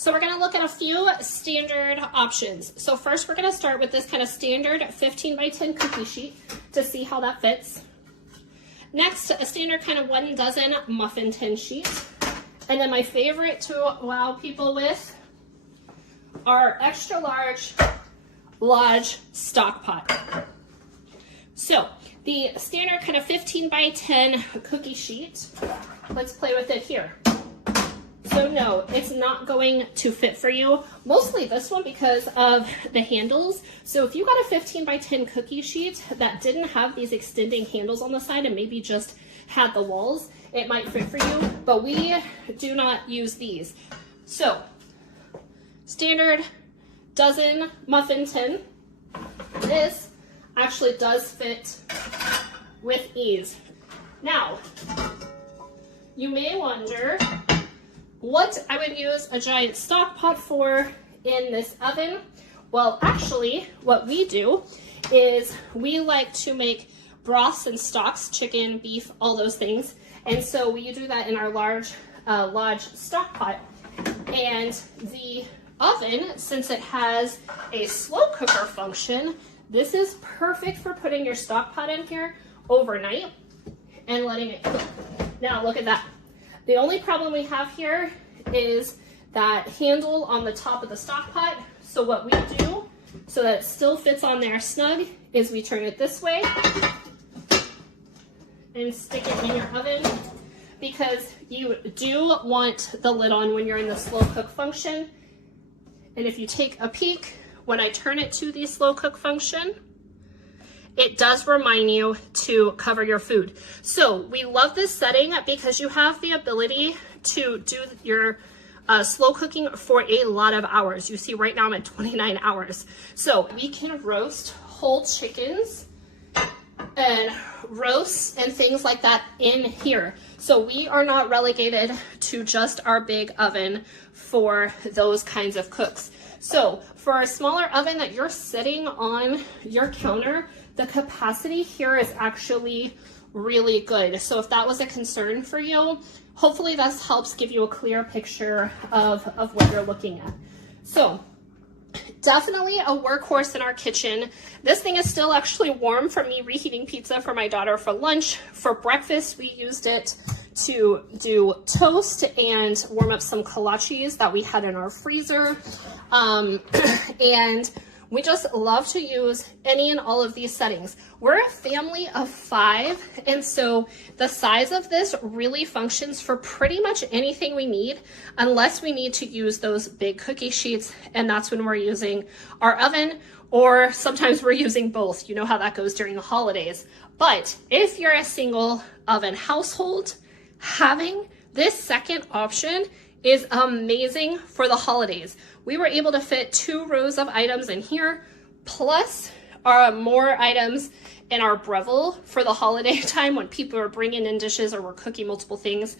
So we're gonna look at a few standard options. So first we're gonna start with this kind of standard 15 by 10 cookie sheet to see how that fits. Next, a standard kind of 1 dozen muffin tin sheet. And then my favorite to wow people with are extra large Lodge stock pot. So the standard kind of 15 by 10 cookie sheet, let's play with it here. So no, it's not going to fit for you. Mostly this one because of the handles. So if you got a 15 by 10 cookie sheet that didn't have these extending handles on the side and maybe just had the walls, it might fit for you, but we do not use these. So standard dozen muffin tin. This actually does fit with ease. Now, you may wonder what I would use a giant stock pot for in this oven. Well, actually, what we do is we like to make broths and stocks, chicken, beef, all those things. And so we do that in our large Lodge stock pot. And the oven, since it has a slow cooker function, this is perfect for putting your stock pot in here overnight and letting it cook. Now look at that. The only problem we have here is that handle on the top of the stock pot. So what we do, so that it still fits on there snug, is we turn it this way and stick it in your oven, because you do want the lid on when you're in the slow cook function. And if you take a peek, when I turn it to the slow cook function, it does remind you to cover your food. So we love this setting because you have the ability to do your slow cooking for a lot of hours. You see right now I'm at 29 hours. So we can roast whole chickens and roasts and things like that in here. So we are not relegated to just our big oven for those kinds of cooks. So for a smaller oven that you're sitting on your counter, the capacity here is actually really good. So if that was a concern for you, hopefully this helps give you a clear picture of what you're looking at. So definitely a workhorse in our kitchen. This thing is still actually warm from me reheating pizza for my daughter for lunch. For breakfast, we used it to do toast and warm up some kolaches that we had in our freezer. And we just love to use any and all of these settings. We're a family of 5, and so the size of this really functions for pretty much anything we need, unless we need to use those big cookie sheets, and that's when we're using our oven, or sometimes we're using both. You know how that goes during the holidays. But if you're a single oven household, having this second option is amazing for the holidays. We were able to fit 2 rows of items in here, plus more items in our Breville for the holiday time when people are bringing in dishes or we're cooking multiple things.